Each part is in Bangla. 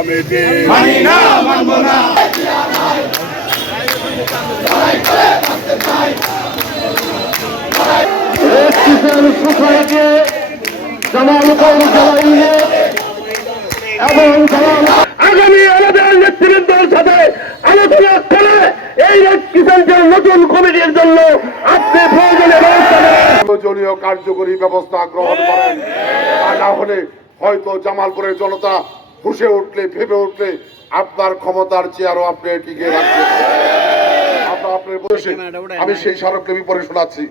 কমিটি। মানি না মানব না। আগামী আমাদের নেতৃবৃন্দের সাথে আলোচনা করে এই রেড কিষাণের নতুন কমিটির জন্য আপনি প্রয়োজনে প্রয়োজনীয় কার্যকরী ব্যবস্থা গ্রহণ করেন। তা না হলে হয়তো জামালপুরের জনতা ফুসে উঠলে ভেবে উঠলে আপনার ক্ষমতার চেয়ারও আপনি টিকে রাখতে আমি সেই স্মারককে বিপরীত শোনাচ্ছি।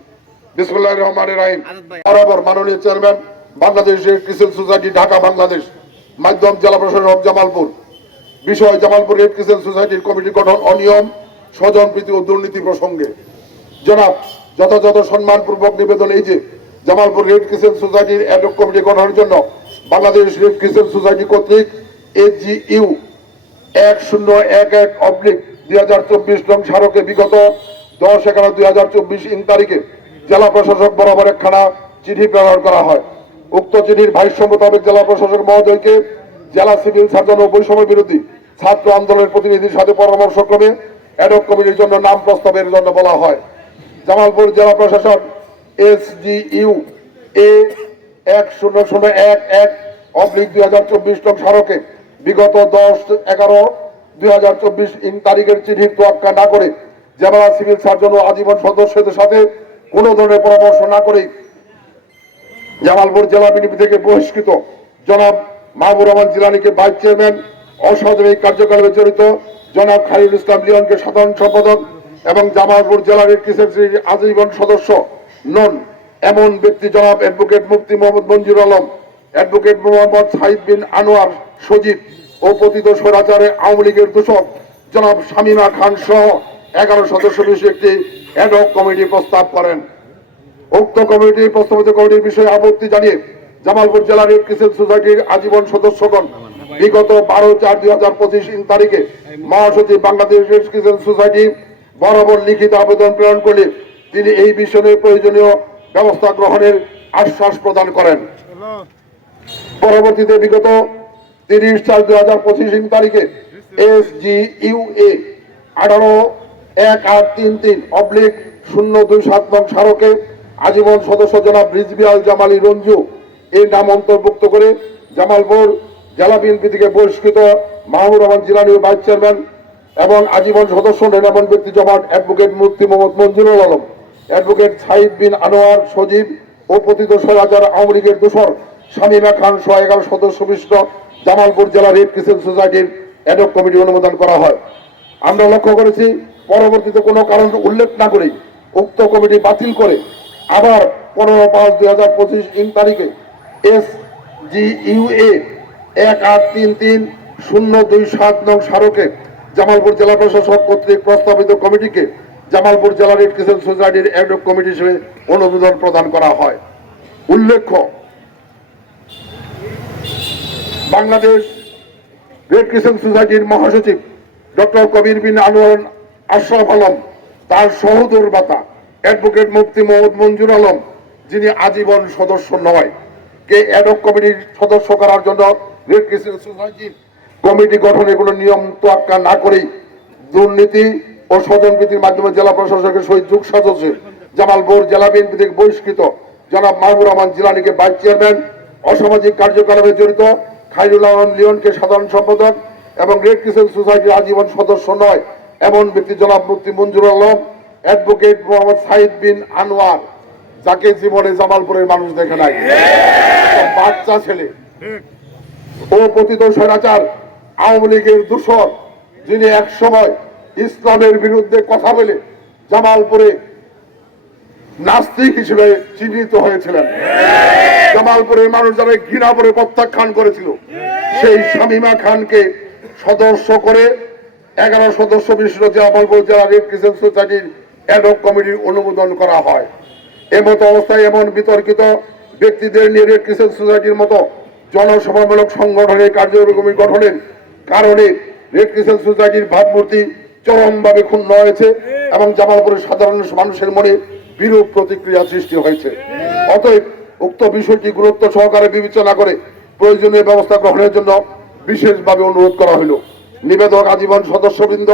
বিসমুল্লাহ রহমান রাহিম। বরাবর মাননীয় চেয়ারম্যান বাংলাদেশ কৃষক সোসাইটি ঢাকা বাংলাদেশ মাধ্যম জেলা প্রশাসক জামালপুর। বিষয় জামালপুর রেড ক্রিসেন্ট সোসাইটির কমিটি গঠন অনিয়ম স্বজন প্রীতি ও দুর্নীতি প্রসঙ্গে। জনাব যথাযথ সম্মানপূর্বক নিবেদন এই যে জামালপুর রেড ক্রিসেন্ট সোসাইটির অ্যাডক কমিটি গঠনের জন্য বাংলাদেশ রেড ক্রিসেন্ট সোসাইটি কর্তৃক এজিইউ এক শূন্য এক এক অব্লিক দুই হাজার চব্বিশ নং স্মারকে বিগত দশ এগারো দুই হাজার চব্বিশ ইন তারিখে জেলা প্রশাসক বরাবর একখানা চিঠি প্রেরণ করা হয়। উক্ত চিঠির ভাষ্য মোতাবেক জেলা প্রশাসক মহোদয়কে জেলা সিভিল সার্জন ও বৈষম্য বিরোধী ছাত্র আন্দোলনের প্রতিনিধির সাথে পরামর্শ পরামর্শক্রমে অ্যাডক কমিটির জন্য নাম প্রস্তাবের জন্য বলা হয়। জামালপুর জেলা প্রশাসক এস ডি ইউ এ এক শূন্য শূন্য এক এক অব্লিক দুই হাজার চব্বিশ নং স্মারকে বিগত দশ এগারো দুই হাজার চব্বিশ ইন তারিখের চিঠির তোয়াক্কা না করে জেলা সিভিল সার্জন ও আজীবন সদস্যদের সাথে কোনো ধরনের পরামর্শ না করে জামালপুর জেলা বিএনপি থেকে বহিষ্কৃত জনাব মাহবুর রহমান জিলানিকে ভাইস চেয়ারম্যান অসাধনিক কার্যকলাপে জড়িত জনাব খালিল ইসলাম লিওনকে সাধারণ সম্পাদক এবং জামালপুর জেলার আজীবন সদস্য নন। এমন ব্যক্তি জনাব অ্যাডভোকেট মুফতি মোহাম্মদ মঞ্জুর আলম, অ্যাডভোকেট মোহাম্মদ সাহিদ বিন আনোয়ার সজীব ও পতিত স্বরাচারে আওয়ামী লীগের দূষক জনাব শামিমা খান সহ এগারো সদস্য বিশিষ্ট একটি অ্যাডক কমিটি প্রস্তাব করেন। উক্ত কমিটি প্রস্তাবিত কমিটির বিষয়ে আপত্তি জানিয়ে জামালপুর জেলার রেড সোসাইটির আজীবন সদস্যগণ বিগত বারো চার দুই হাজার পঁচিশ তারিখে মহাসচিব বাংলাদেশ রেড সোসাইটি বরাবর লিখিত আবেদন প্রেরণ করলে তিনি এই বিষয়ে প্রয়োজনীয় ব্যবস্থা গ্রহণের আশ্বাস প্রদান করেন। পরবর্তীতে বিগত তিরিশ চার দুই হাজার পঁচিশ তারিখে এস জি ইউ এ আঠারো এক আট তিন তিন অবলিক শূন্য দুই সাত নং স্মারকে আজীবন সদস্য জনাব রিজবিয়াল জামালি রঞ্জু এই নাম অন্তর্ভুক্ত করে জামালপুর জেলা বিএনপি থেকে বহিষ্কৃত মাহমুদ রহমান জিলানি ভাইস চেয়ারম্যান এবং আজীবন সদস্য এমন ব্যক্তি জমাট অ্যাডভোকেট মুফতি মোহাম্মদ মঞ্জুরুল আলম, অ্যাডভোকেট সাহিদ বিন আনোয়ার সজীব ও পতিত স্বরাচার আওয়ামী লীগের দোসর শামিমা খান সহ এগারো সদস্য বিশিষ্ট জামালপুর জেলা রেড ক্রিসেন্ট সোসাইটির অ্যাডক কমিটি অনুমোদন করা হয়। আমরা লক্ষ্য করেছি, পরবর্তীতে কোনো কারণ উল্লেখ না করেই উক্ত কমিটি বাতিল করে আবার পনেরো পাঁচ দুই হাজার পঁচিশ ইন তারিখে এস জি ইউএ এক আট তিন তিন শূন্য দুই সাত নং স্মারকে জামালপুর জেলা প্রশাসক কর্তৃক প্রস্তাবিত কমিটিকে জামালপুর জেলা রেড ক্রিসেন্ট সোসাইটির অ্যাডক কমিটি হিসেবে অনুমোদন প্রদান করা হয়। উল্লেখ্য বাংলাদেশ রেড ক্রিসেন্ট সোসাইটির মহাসচিব ডক্টর কবির বিন আনোয়ার আশরাফ আলম, তার সহোদর বাতা অ্যাডভোকেট মুফতি মোহাম্মদ মঞ্জুর আলম, যিনি আজীবন সদস্য নয়। কে অ্যাডক কমিটির সদস্য করার জন্য রেড ক্রিসেন্ট সোসাইটির কমিটি গঠনের কোনো নিয়ম তোয়াক্কা না করেই দুর্নীতি ও স্বজনপ্রীতির মাধ্যমে জেলা প্রশাসকের সহিত যুগ সদস্য জামালপুর জেলা বিএনপি থেকে বহিষ্কৃত জনাব মাহবুর রহমান জিলানিকে ভাইস চেয়ারম্যান, অসামাজিক কার্যকলাপে জড়িত খাইরুল আলম লিওনকে সাধারণ সম্পাদক এবং রেড ক্রিসেন্ট সোসাইটির আজীবন সদস্য নয়, এমন ব্যক্তি জনাব মুফতি মঞ্জুর আলম, অ্যাডভোকেট মোহাম্মদ সাইদ বিন আনোয়ার, যাকে জীবনে জামালপুরের মানুষ দেখে নাই। বাচ্চা ছেলে ও পতিত স্বৈরাচার, আওয়ামী লীগের দূষণ যিনি এক সময় ইসলামের বিরুদ্ধে কথা বলে জামালপুরে নাস্তিক হিসেবে চিহ্নিত হয়েছিলেন। জামালপুরের মানুষ যারা ঘৃণা করে প্রত্যাখ্যান করেছিল, সেই শামিমা খানকে সদস্য করে এগারো সদস্য বিশিষ্ট জামালপুর জেলা রেড ক্রিসেন্ট সোসাইটির অ্যাডক কমিটির অনুমোদন করা হয়। এমতো অবস্থায় এমন বিতর্কিত ব্যক্তিদের নিয়ে রেড ক্রিসেন্ট সোসাইটির মতো জনসভামূলক সংগঠনের কার্যক্রমী গঠনের কারণে রেড ক্রিসেন্ট সোসাইটির ভাবমূর্তি চরমভাবে ক্ষুণ্ণ হয়েছে এবং জামালপুরের সাধারণ মানুষের মনে বিরূপ প্রতিক্রিয়া সৃষ্টি হয়েছে। অতএব উক্ত বিষয়টি গুরুত্ব সহকারে বিবেচনা করে প্রয়োজনীয় ব্যবস্থা গ্রহণের জন্য বিশেষভাবে অনুরোধ করা হলো। নিবেদক আজীবন সদস্যবৃন্দ,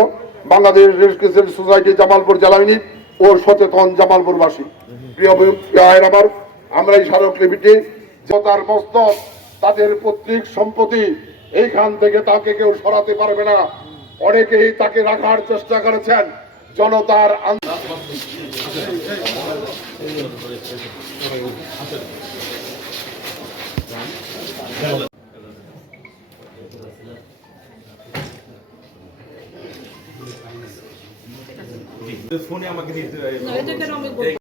Bangladesh red crescent society Jamalpur জেলা ইউনিট ও সচেতন জামালপুরবাসী। প্রিয় প্রিয় আমার আমরা এই স্মারকলিপিটি তার মস্তক, তাদের পৈতৃক সম্পত্তি, এইখান থেকে তাকে কেউ সরাতে পারবে না। অনেকেই তাকে রাখার চেষ্টা করেছেন। জনতার ফোনে আমাকে